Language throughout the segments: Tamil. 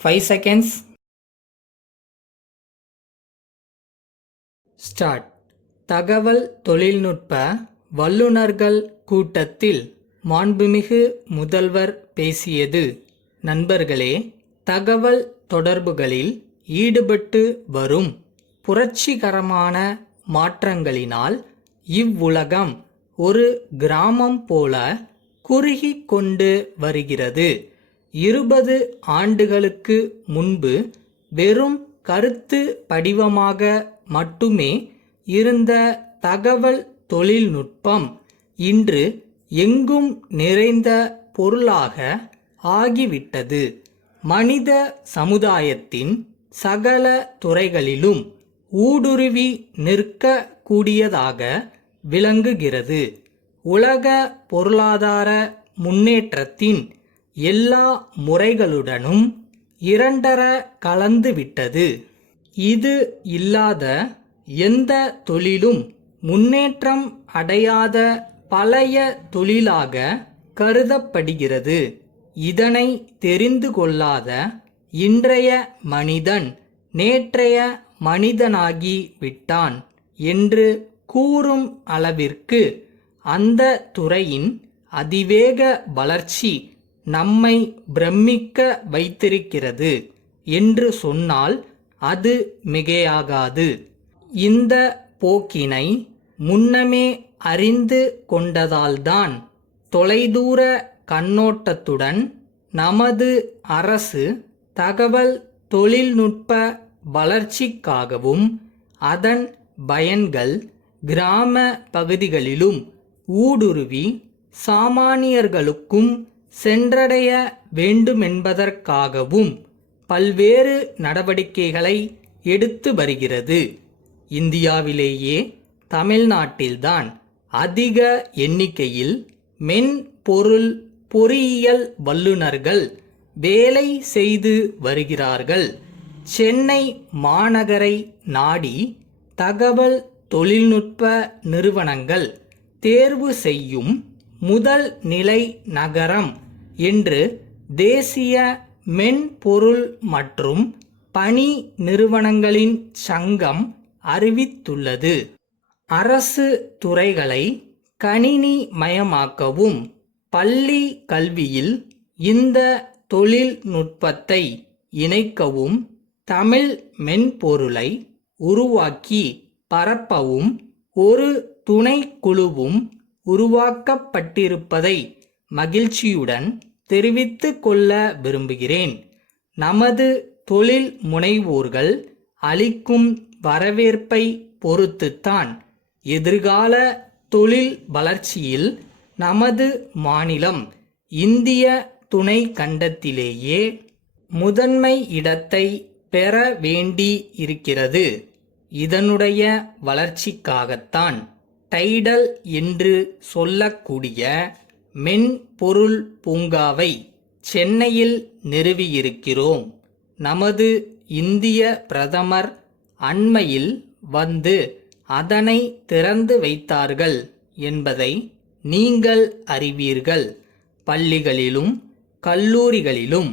5 seconds. Start. தகவல் தொழில்நுட்ப வல்லுநர்கள் கூட்டத்தில் மாண்புமிகு முதல்வர் பேசியது. நண்பர்களே, தகவல் தொடர்புகளில் ஈடுபட்டு வரும் புரட்சிகரமான மாற்றங்களினால் இவ்வுலகம் ஒரு கிராமம் போல குறுகிக் கொண்டு வருகிறது. 20 ஆண்டுகளுக்கு முன்பு வெறும் கருத்து படிவமாக மட்டுமே இருந்த தகவல் தொழில்நுட்பம் இன்று எங்கும் நிறைந்த பொருளாக ஆகிவிட்டது. மனித சமுதாயத்தின் சகல துறைகளிலும் ஊடுருவி நிற்க கூடியதாக விளங்குகிறது. உலக பொருளாதார முன்னேற்றத்தின் எல்லா முறைகளுடனும் இரண்டர கலந்துவிட்டது. இது இல்லாத எந்த தொழிலும் முன்னேற்றம் அடையாத பழைய தொழிலாக கருதப்படுகிறது. இதனை தெரிந்து கொள்ளாத இன்றைய மனிதன் நேற்றைய மனிதனாகி விட்டான் என்று கூறும் அளவிற்கு அந்த துறையின் அதிவேக வளர்ச்சி நம்மை பிரமிக்க வைத்திருக்கிறது என்று சொன்னால் அது மிகையாகாது. இந்த போக்கினை முன்னமே அறிந்து கொண்டதால்தான் தொலைதூர கண்ணோட்டத்துடன் நமது அரசு தகவல் தொழில்நுட்ப வளர்ச்சிக்காகவும் அதன் பயன்கள் கிராம பகுதிகளிலும் ஊடுருவி சாமானியர்களுக்கும் சென்றடைய வேண்டுமென்பதற்காகவும் பல்வேறு நடவடிக்கைகளை எடுத்து வருகிறது. இந்தியாவிலேயே தமிழ்நாட்டில்தான் அதிக எண்ணிக்கையில் மென்பொருள் பொறியியல் வல்லுநர்கள் வேலை செய்து வருகிறார்கள். சென்னை மாநகரை நாடி தகவல் தொழில்நுட்ப நிறுவனங்கள் தேர்வு செய்யும் முதல் நிலை நகரம் என்று தேசிய மென்பொருள் மற்றும் பணி நிறுவனங்களின் சங்கம் அறிவித்துள்ளது. அரசு துறைகளை கணினி மயமாக்கவும் பள்ளி கல்வியில் இந்த தொழில்நுட்பத்தை இணைக்கவும் தமிழ் மென்பொருளை உருவாக்கி பரப்பவும் ஒரு துணைக்குழுவும் உருவாக்கப்பட்டிருப்பதை மகிழ்ச்சியுடன் தெரிவித்துக் கொள்ள விரும்புகிறேன். நமது தொழில் முனைவோர்கள் அளிக்கும் வரவேற்பை பொறுத்துத்தான் எதிர்கால தொழில் வளர்ச்சியில் நமது மாநிலம் இந்திய துணை கண்டத்திலேயே முதன்மை இடத்தை பெற வேண்டி இருக்கிறது. இதனுடைய வளர்ச்சிக்காகத்தான் டைடல் என்று சொல்லக்கூடிய மென்பொருள் பூங்காவை சென்னையில் நிறுவியிருக்கிறோம். நமது இந்திய பிரதமர் அண்மையில் வந்து அதனை திறந்து வைத்தார்கள் என்பதை நீங்கள் அறிவீர்கள். பள்ளிகளிலும் கல்லூரிகளிலும்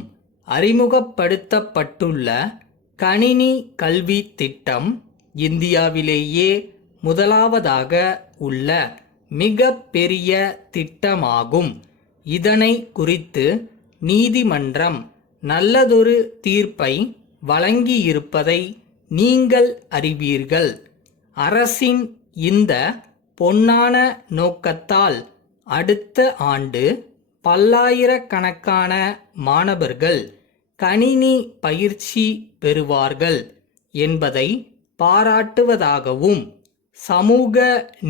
அறிமுகப்படுத்தப்பட்டுள்ள கணினி கல்வி திட்டம் இந்தியாவிலேயே முதலாவதாக உள்ள மிக பெரிய திட்டமாகும். இதனை குறித்து நீதிமன்றம் நல்லதொரு தீர்ப்பை வழங்கியிருப்பதை நீங்கள் அறிவீர்கள். அரசின் இந்த பொன்னான நோக்கத்தால் அடுத்த ஆண்டு பல்லாயிரக்கணக்கான மாணவர்கள் கணினி பயிற்சி பெறுவார்கள் என்பதை பாராட்டுவதாகவும் சமூக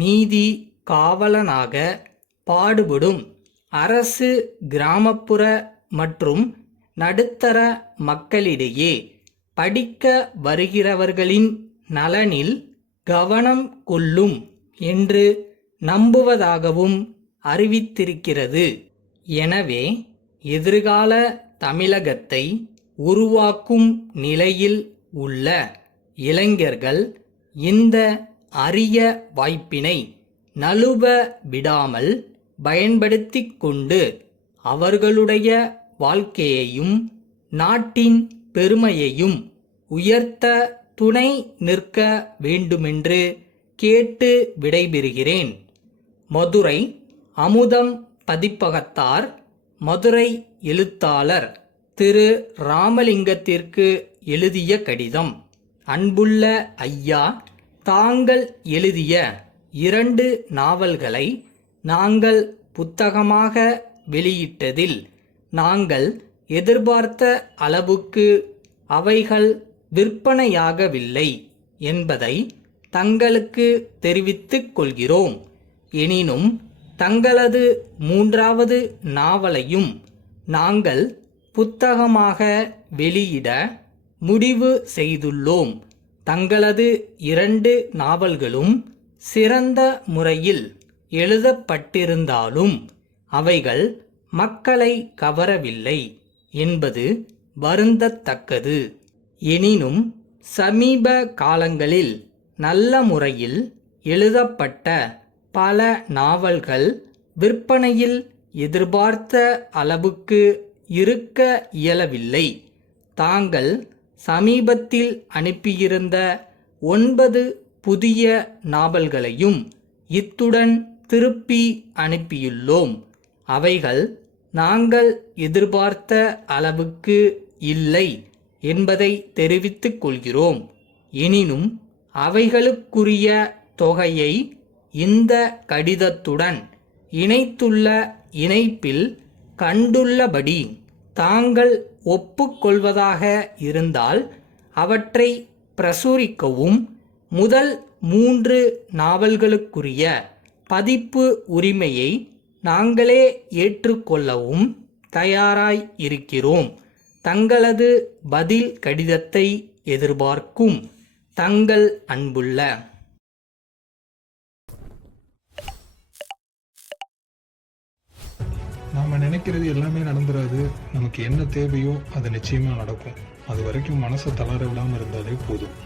நீதி காவலனாக பாடுபடும் அரசு கிராமப்புற மற்றும் நடுத்தர மக்களிடையே படிக்க வருகிறவர்களின் நலனில் கவனம் கொள்ளும் என்று நம்புவதாகவும் அறிவித்திருக்கிறது. எனவே எதிர்கால தமிழகத்தை உருவாக்கும் நிலையில் உள்ள இளைஞர்கள் இந்த அரிய வாய்ப்பினை நழுவ விடாமல் பயன்படுத்திக் கொண்டு அவர்களுடைய வாழ்க்கையையும் நாட்டின் பெருமையையும் உயர்த்த துணை நிற்க வேண்டுமென்று கேட்டு விடைபெறுகிறேன். மதுரை அமுதம் பதிப்பகத்தார் மதுரை எழுத்தாளர் திரு ராமலிங்கத்திற்கு எழுதிய கடிதம். அன்புள்ள ஐயா, தாங்கள் எழுதிய 2 நாவல்களை நாங்கள் புத்தகமாக வெளியிட்டதில் நாங்கள் எதிர்பார்த்த அளவுக்கு அவைகள் விற்பனையாகவில்லை என்பதை தங்களுக்கு தெரிவித்துக் கொள்கிறோம். எனினும் தங்களது 3வது நாவலையும் நாங்கள் புத்தகமாக வெளியிட முடிவு செய்துள்ளோம். தங்களது 2 நாவல்களும் சிறந்த முறையில் எழுதப்பட்டிருந்தாலும் அவைகள் மக்களை கவரவில்லை என்பது வருந்தத்தக்கது. எனினும் சமீப காலங்களில் நல்ல முறையில் எழுதப்பட்ட பல நாவல்கள் விற்பனையில் எதிர்பார்த்த அளவுக்கு இருக்க இயலவில்லை. தாங்கள் சமீபத்தில் அனுப்பியிருந்த 9 புதிய நாவல்களையும் இத்துடன் திருப்பி அனுப்பியுள்ளோம். அவைகள் நாங்கள் எதிர்பார்த்த அளவுக்கு இல்லை என்பதை தெரிவித்துக் கொள்கிறோம். எனினும் அவைகளுக்குரிய தொகையை இந்த கடிதத்துடன் இணைத்துள்ள இணைப்பில் கண்டுள்ளபடி தாங்கள் ஒப்புக்கொள்வதாக இருந்தால் அவற்றை பிரசுரிக்கவும் முதல் 3 நாவல்களுக்குரிய பதிப்பு உரிமையை நாங்களே ஏற்றுக்கொள்ளவும் தயாராய் இருக்கிறோம். தங்களது பதில் கடிதத்தை எதிர்பார்க்கும் தங்கள் அன்புள்ள நாம நினைக்கிறது எல்லாமே நடந்துராது. நமக்கு என்ன தேவையோ அது நிச்சயமா நடக்கும். அது வரைக்கும் மனசை தளர விடாம இருந்தாலே போதும்.